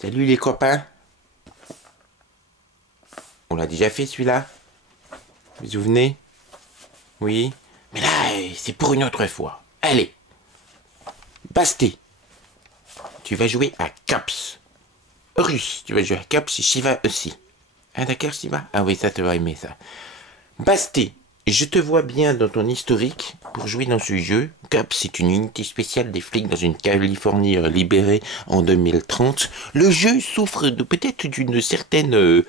Salut les copains. On l'a déjà fait celui-là. Vous vous souvenez? Oui. Mais là, c'est pour une autre fois. Allez. Basté. Tu vas jouer à Cops. Russe, tu vas jouer à Cops et Shiva aussi. Ah d'accord Shiva? Ah oui, ça tu vas aimer ça. Basté. Je te vois bien dans ton historique pour jouer dans ce jeu. COPS, c'est une unité spéciale des flics dans une Californie libérée en 2030. Le jeu souffre de peut-être d'une certaine de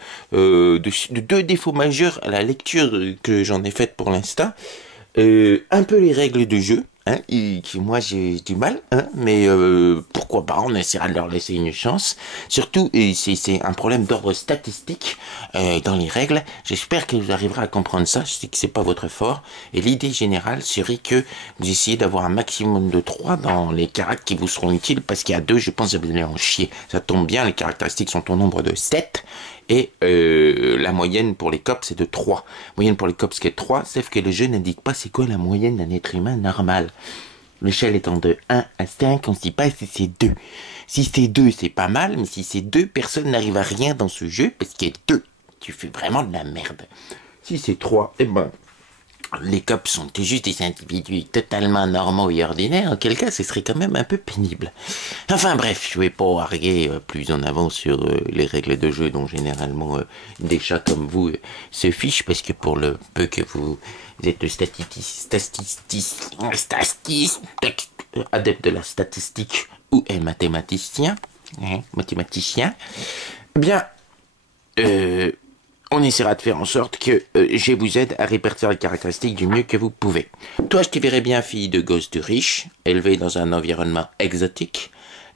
deux défauts majeurs à la lecture que j'en ai faite pour l'instant. Un peu les règles de jeu, hein, et qui moi j'ai du mal, hein, mais pourquoi pas, on essaiera de leur laisser une chance. Surtout, c'est un problème d'ordre statistique dans les règles. J'espère que vous arriverez à comprendre ça. Je sais que c'est pas votre fort. Et l'idée générale serait que vous essayez d'avoir un maximum de 3 dans les caractères qui vous seront utiles, parce qu'il y a 2, je pense que vous allez en chier. Ça tombe bien, les caractéristiques sont au nombre de 7. Et la moyenne pour les cops, c'est de 3. Moyenne pour les cops, c'est 3, sauf que le jeu n'indique pas c'est quoi la moyenne d'un être humain normal. L'échelle étant de 1 à 5, on ne sait pas si c'est 2. Si c'est 2, c'est pas mal, mais si c'est 2, personne n'arrive à rien dans ce jeu, parce qu'il y a 2. Tu fais vraiment de la merde. Si c'est 3, eh ben, les cops sont juste des individus totalement normaux et ordinaires, auquel cas ce serait quand même un peu pénible. Enfin bref, je vais pas arguer plus en avant sur les règles de jeu dont généralement des chats comme vous se fichent, parce que pour le peu que vous êtes adepte de la statistique ou un mathématicien, eh bien, on essaiera de faire en sorte que je vous aide à répartir les caractéristiques du mieux que vous pouvez. Toi, je te verrais bien fille de gosse de riche, élevée dans un environnement exotique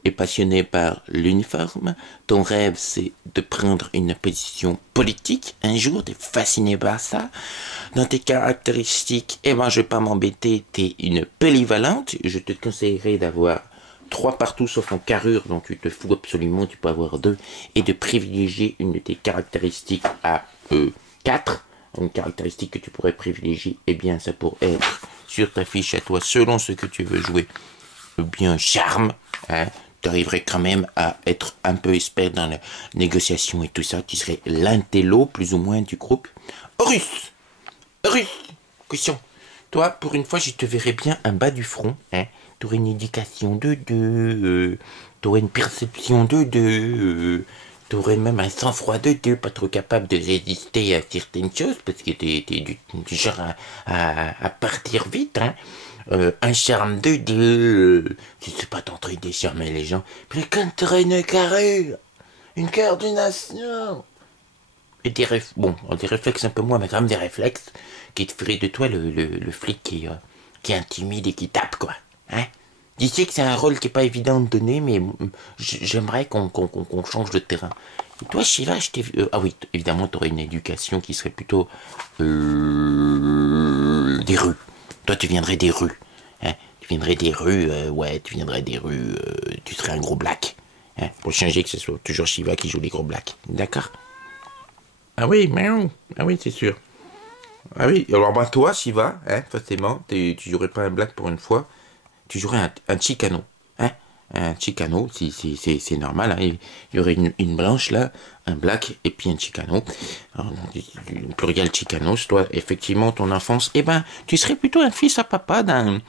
et passionnée par l'uniforme. Ton rêve, c'est de prendre une position politique un jour, de fasciné par ça. Dans tes caractéristiques, eh ben, je vais pas m'embêter, t'es une polyvalente. Je te conseillerais d'avoir 3 partout sauf en carrure dont tu te fous absolument, tu peux avoir 2, et de privilégier une de tes caractéristiques à 4. Une caractéristique que tu pourrais privilégier, eh bien ça pourrait être sur ta fiche à toi selon ce que tu veux jouer. Bien charme, hein, tu arriverais quand même à être un peu expert dans la négociation et tout ça, tu serais l'intello plus ou moins du groupe. Horus, question. Toi, pour une fois, je te verrais bien un bas du front, hein. T'aurais une éducation de 2, t'aurais une perception de 2, t'aurais même un sang-froid de 2, pas trop capable de résister à certaines choses, parce que t'es du genre à partir vite, hein. Un charme de 2, tu sais pas ton truc de charmer les gens, mais quand t'aurais une carrure, une coordination, et des réflexes un peu moins, mais quand même des réflexes qui te feraient de toi le flic qui intimide et qui tape, quoi. Hein? Je sais que c'est un rôle qui est pas évident de donner, mais j'aimerais qu'on change de terrain. Et toi, Sheila, je t'ai vu... ah oui, évidemment, tu aurais une éducation qui serait plutôt des rues. Toi, tu viendrais des rues. Hein? Tu viendrais des rues, ouais, tu viendrais des rues, tu serais un gros black. Hein? Pour changer, que ce soit toujours Shiva qui joue les gros blacks. D'accord? Ah oui, miaou. Ah oui, c'est sûr. Ah oui, alors bah toi, Shiva, hein, forcément, tu jouerais pas un black pour une fois, tu jouerais un Chicano, hein, un Chicano, c'est normal, hein, il y aurait une blanche là, un black et puis un Chicano, alors, pluriel Chicanos. Toi, effectivement, ton enfance, eh ben, tu serais plutôt un fils à papa d'un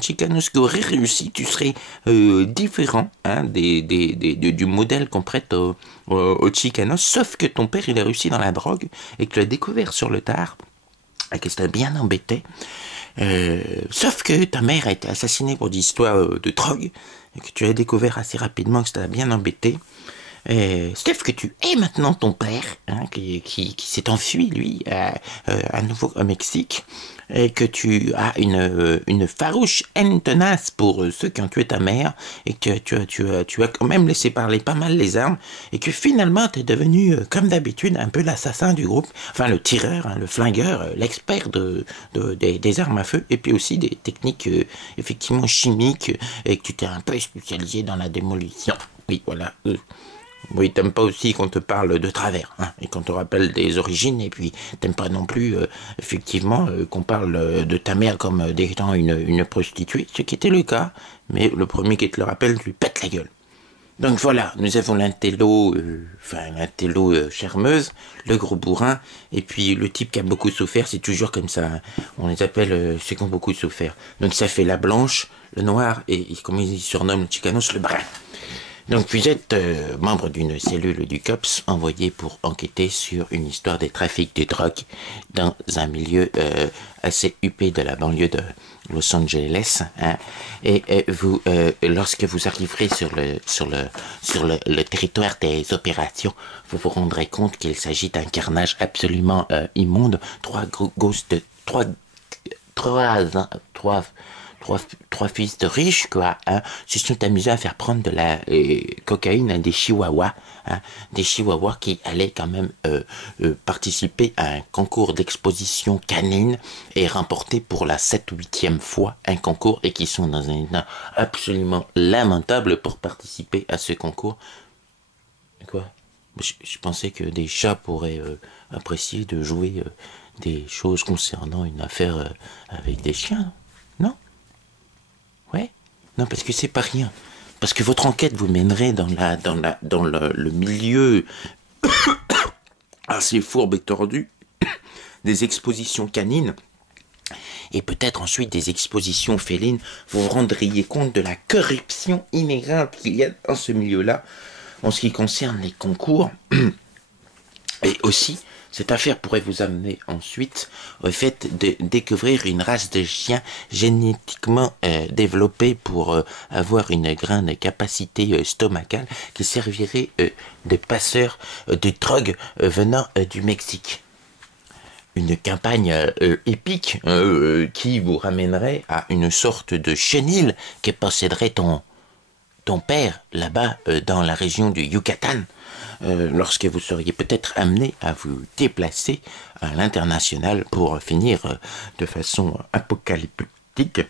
Chicanos qui aurait réussi, tu serais différent, hein, du modèle qu'on prête au Chicanos, sauf que ton père, il a réussi dans la drogue et que tu l'as découvert sur le tard et que ça t'a bien embêté. Sauf que ta mère a été assassinée pour des histoires de drogue et que tu as découvert assez rapidement que ça t'a bien embêté. Sauf que tu es maintenant ton père, hein, qui s'est enfui, lui, à nouveau au Mexique, et que tu as une farouche haine tenace pour ceux qui ont tué ta mère, et que tu as quand même laissé parler pas mal les armes, et que finalement tu es devenu, comme d'habitude, un peu l'assassin du groupe, enfin le tireur, hein, le flingueur, l'expert des armes à feu, et puis aussi des techniques effectivement chimiques, et que tu t'es un peu spécialisé dans la démolition. Oui, voilà. Oui, t'aimes pas aussi qu'on te parle de travers, hein, et qu'on te rappelle des origines, et puis t'aimes pas non plus, effectivement, qu'on parle de ta mère comme étant une prostituée, ce qui était le cas, mais le premier qui te le rappelle, tu lui pète la gueule. Donc voilà, nous avons l'intello, charmeuse, le gros bourrin, et puis le type qui a beaucoup souffert, c'est toujours comme ça. Hein. On les appelle ceux qui ont beaucoup souffert. Donc ça fait la blanche, le noir, et comme ils surnomment le Chicanos, le brun. Donc vous êtes membre d'une cellule du COPS envoyée pour enquêter sur une histoire des trafics de drogue dans un milieu assez huppé de la banlieue de Los Angeles. Hein. Et vous, lorsque vous arriverez sur le territoire des opérations, vous vous rendrez compte qu'il s'agit d'un carnage absolument immonde. Trois fils de riches, quoi, hein, se sont amusés à faire prendre de la cocaïne à des chihuahuas, hein, des chihuahuas qui allaient quand même participer à un concours d'exposition canine et remporter pour la 7 ou 8e fois un concours et qui sont dans un état absolument lamentable pour participer à ce concours. Quoi? Je pensais que des chats pourraient apprécier de jouer des choses concernant une affaire avec des chiens, non? Ouais. Non, parce que c'est pas rien. Parce que votre enquête vous mènerait dans le milieu assez fourbe et tordu des expositions canines et peut-être ensuite des expositions félines. Vous vous rendriez compte de la corruption inhérente qu'il y a dans ce milieu-là en ce qui concerne les concours. Et aussi, cette affaire pourrait vous amener ensuite au fait de découvrir une race de chiens génétiquement développée pour avoir une grande capacité stomacale qui servirait de passeur de drogue venant du Mexique. Une campagne épique qui vous ramènerait à une sorte de chenil que posséderait ton père là-bas dans la région du Yucatan. Lorsque vous seriez peut-être amené à vous déplacer à l'international pour finir de façon apocalyptique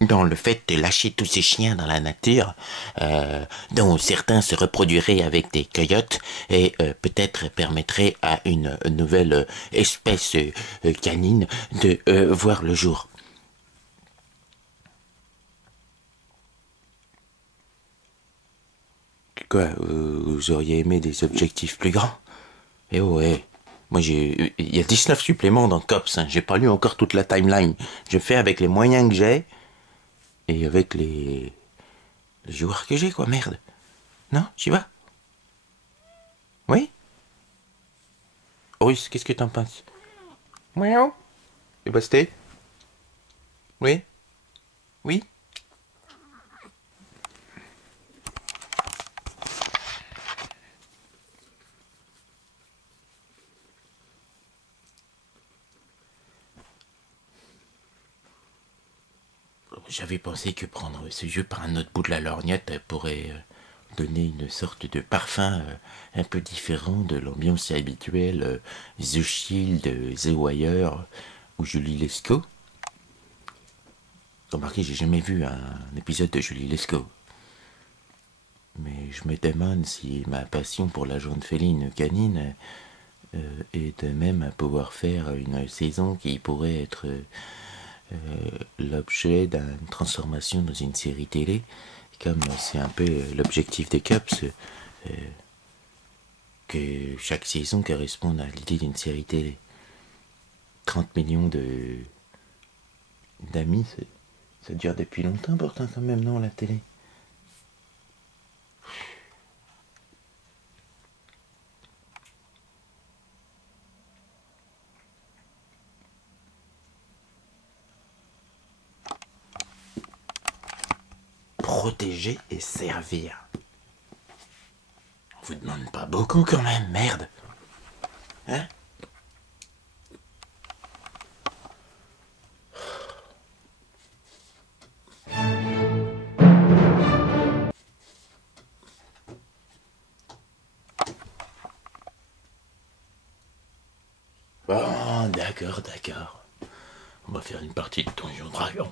dans le fait de lâcher tous ces chiens dans la nature, dont certains se reproduiraient avec des coyotes et peut-être permettraient à une nouvelle espèce canine de voir le jour. Quoi, vous auriez aimé des objectifs plus grands? Eh ouais. Moi, il y a 19 suppléments dans COPS, hein. J'ai pas lu encore toute la timeline. Je fais avec les moyens que j'ai et avec les joueurs que j'ai, quoi, merde. Non, j'y vas? Oui? Russe, qu'est-ce que t'en penses? Miaou. Et Basté? Oui? Oui? J'avais pensé que prendre ce jeu par un autre bout de la lorgnette pourrait donner une sorte de parfum un peu différent de l'ambiance habituelle The Shield, The Wire ou Julie Lescaut. Remarquez, j'ai jamais vu un épisode de Julie Lescaut. Mais je me demande si ma passion pour la jaune féline canine est de même à pouvoir faire une saison qui pourrait être l'objet d'une transformation dans une série télé, comme c'est un peu l'objectif des COPS, que chaque saison corresponde à l'idée d'une série télé. 30 millions d'amis, ça dure depuis longtemps pourtant quand même, non, la télé? Protéger et servir. On vous demande pas beaucoup quand même, merde. Hein? Bon, d'accord. On va faire une partie de Donjon Dragon.